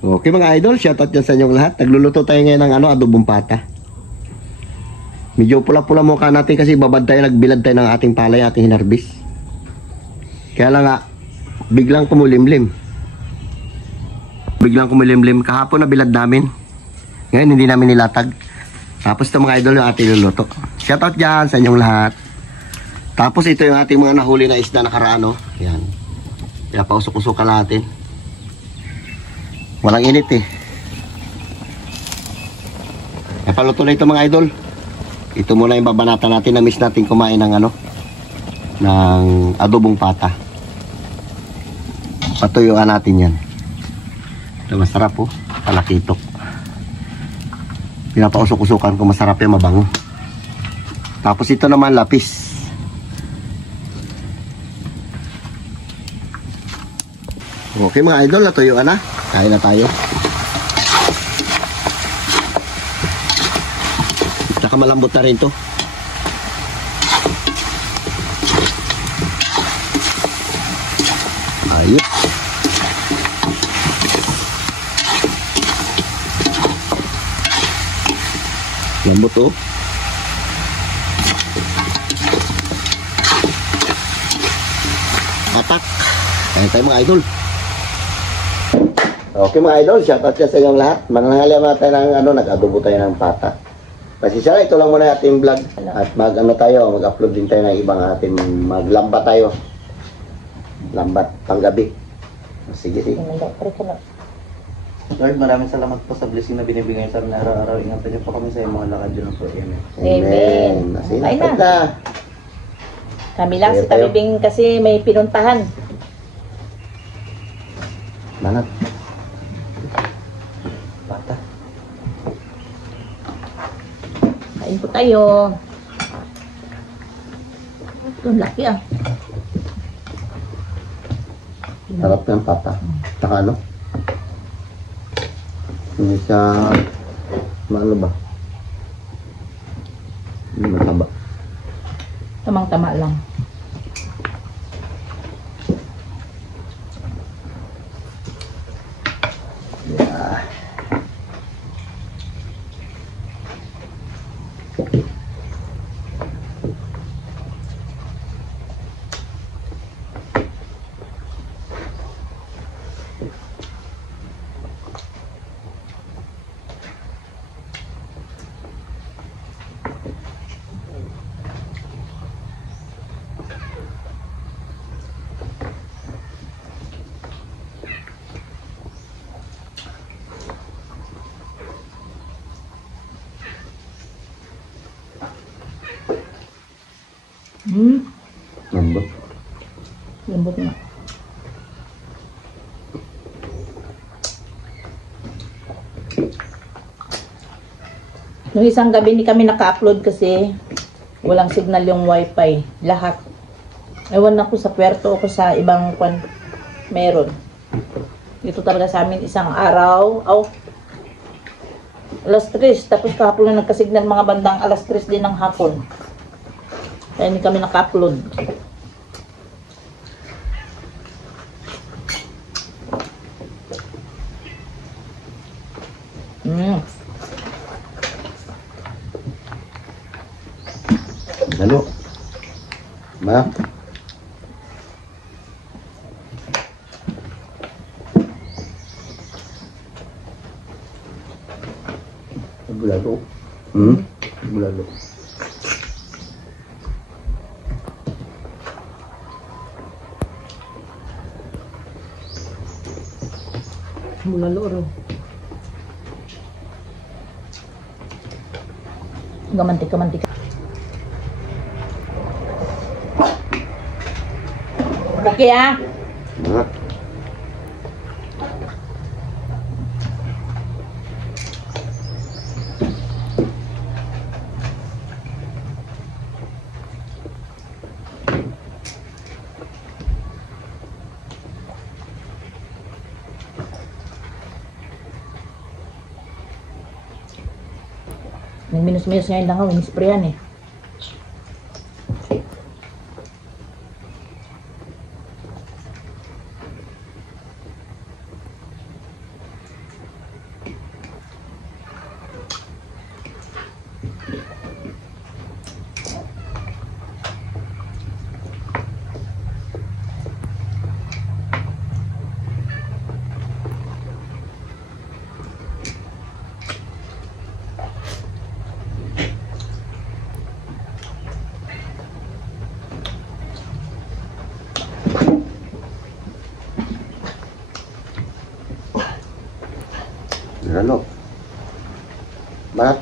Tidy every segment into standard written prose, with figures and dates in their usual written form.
Okay mga idol, shoutout dyan sa inyong lahat. Nagluluto tayo ngayon ng adobong pata. Medyo pula-pula mukha natin kasi babad tayo, nagbilad tayo ng ating palay, ating hinarbis. Kaya lang nga, biglang kumulimlim. Kahapon na bilad namin. Ngayon hindi namin nilatag. Tapos ito mga idol yung ating luluto. Shoutout dyan sa inyong lahat. Tapos ito yung ating mga nahuli na isda nakaraan. Yan. Kaya pausok-usukan natin. Walang init eh. Napaluto na ito mga idol. Ito muna yung babanata natin. Na-miss natin kumain ng ng adobong pata. Patuyuan natin yan. Ito masarap po. Palakitok. Pinapausok-usukan kung masarap yan, mabango. Tapos ito naman lapis. Okay mga idol, natuyuan na. Kain na tayo. Tsaka malambot na rin to. Ayos. Lambot oh. Atak. Kain tayo mga idol. Okay mga idol, shoutout sa inyong lahat. Mananghalian tayo ng nag-adobo tayo ng pata. Pasensya na, ito lang muna ating vlog. At mag-upload din tayo ng ibang ating maglambat tayo. Lambat panggabi. Sige. Lord, maraming salamat po sa blessing na binibigay sa amin araw-araw. Ingatan niyo po kami sa mga lakad dyan po. Amen. Amen. Nasinapit na. Kami lang si Tabibing kasi may pinuntahan. Manat. Pata. Kain po tayo. Ito, laki ah. Sarap ng pata. Tsaka hindi siya maano ba? Hindi mataba. Tamang-tama lang. Yeah. Lambot. Lambot na. Nung isang gabi hindi kami naka-upload kasi walang signal yung wifi. Lahat. Ewan ako sa puerto o sa ibang meron. Dito talaga sa amin isang araw. Alas 3. Tapos kahapon na nagkasignal mga bandang alas 3 din ng hapon. Kaya hindi kami naka-upload. Lalo. Ma. Bulalo. Bulalo. Bulalo ro. Gamantik. Okay ah. Nagminus-minus nga yung langaw, inisprayan eh. Ano? Barat?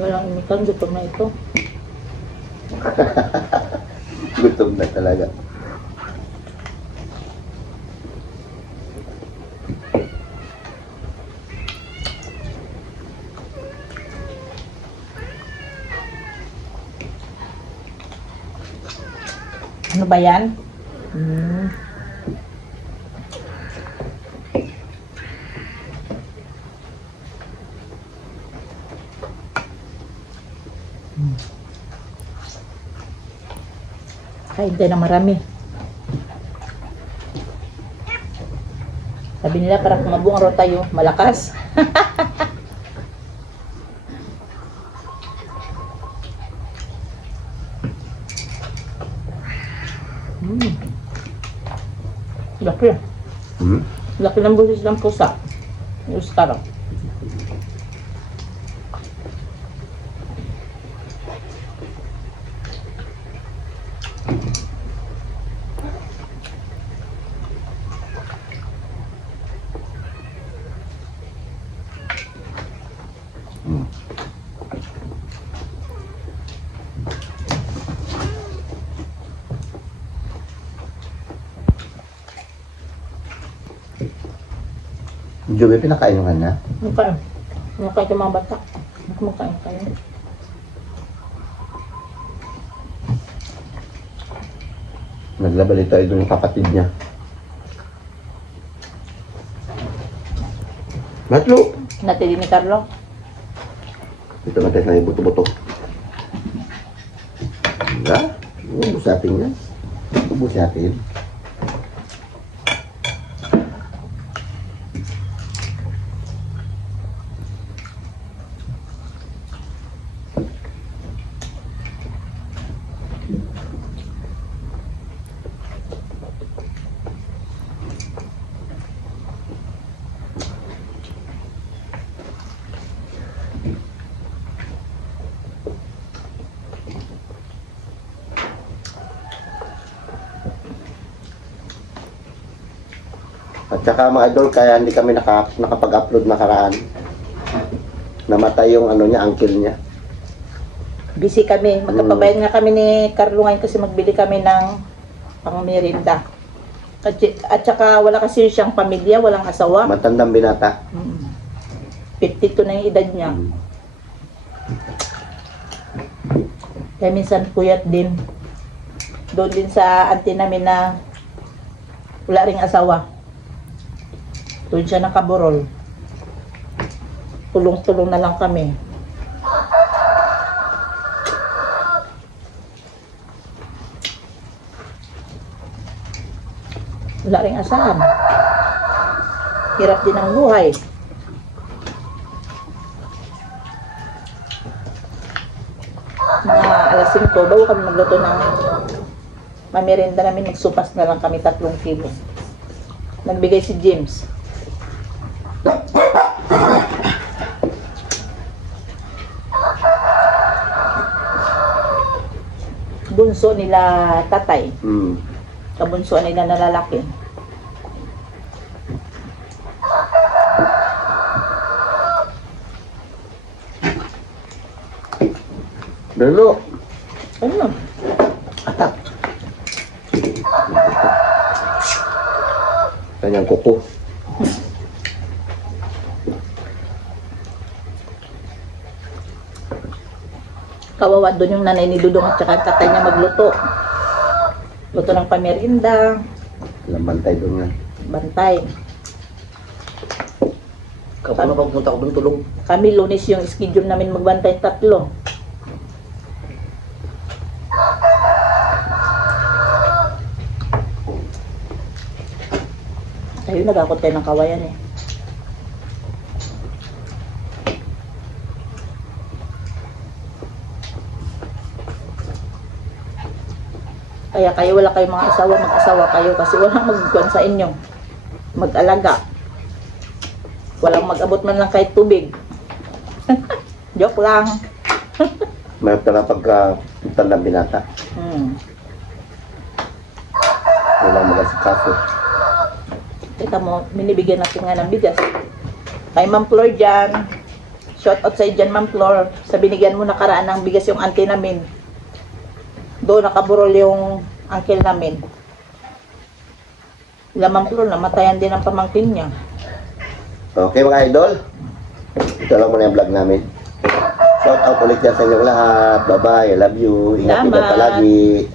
Walang imikan, gutom na ito. Gutom na talaga. Ano ba yan? Hmm. Kain tayo ng marami. Sabi nila para kumabong raw tayo, malakas. Laki. Laki ng busis ng pusa. Yung starang. Joby, pinakain yung kanya? Makain. Makain ka mga bata. Makain kayo. Naglabali tayo doon yung kapatid niya. Matlo! Natili ni Carlo. Ito natin na yung buto-buto. Diba? Ubus natin yan. Ubus natin. At saka mga idol, kaya hindi kami nakapag-upload nakaraan. Namatay yung ano niya, uncle niya. Busy kami. Magkapabayad nga kami ni Carlo ngayon kasi magbili kami ng pang-merinda. At saka wala kasi siyang pamilya, walang asawa. Matandang binata. 52 na yung edad niya. Kaya minsan puyat din. Doon din sa auntie namin na wala ring asawa. Doon siya nakaburol. Tulong-tulong na lang kami. Wala ring asahan. Hirap din ang buhay. Mga alas 5, bago kami magluto ng mamerinda namin, nagsupas na lang kami 3 kilo. Nagbigay si James. Bunso nila tatay. Kabunso nila na lalaki. Dalo. Ano? Kanyang kuko. Kawawa doon yung nanay ni Dudong at saka tatay niya magluto. Luto ng pamerinda, Walang bantay doon nga. bantay. Kapag na pagpunta ko doon tulog. Kami Lunes yung schedule namin magbantay 3. Ayun, nagakot tayo ng kawayan eh. Kaya kayo wala kayong mga asawa, mag-asawa kayo kasi walang magkuhan sa inyo. Mag-alaga. Walang mag-abot man lang kahit tubig. Joke lang. Mayroon ka na pagka tandang binata. Hmm. Walang mag-asikaso. Kita mo, binibigyan natin nga ng bigas. Kay Ma'am Flor dyan, shout out sa dyan Ma'am Flor, sa binigyan mo nakaraan ng bigas yung auntie namin. Doon nakaburol yung uncle namin. Sila Ma'am Flor, namatayan din ang pamangkin niya. Okay mga idol, ito lang muna yung vlog namin. Shout out ulit dyan sa inyong lahat. Bye bye, I love you. Ingat-ingat Salamat. palagi.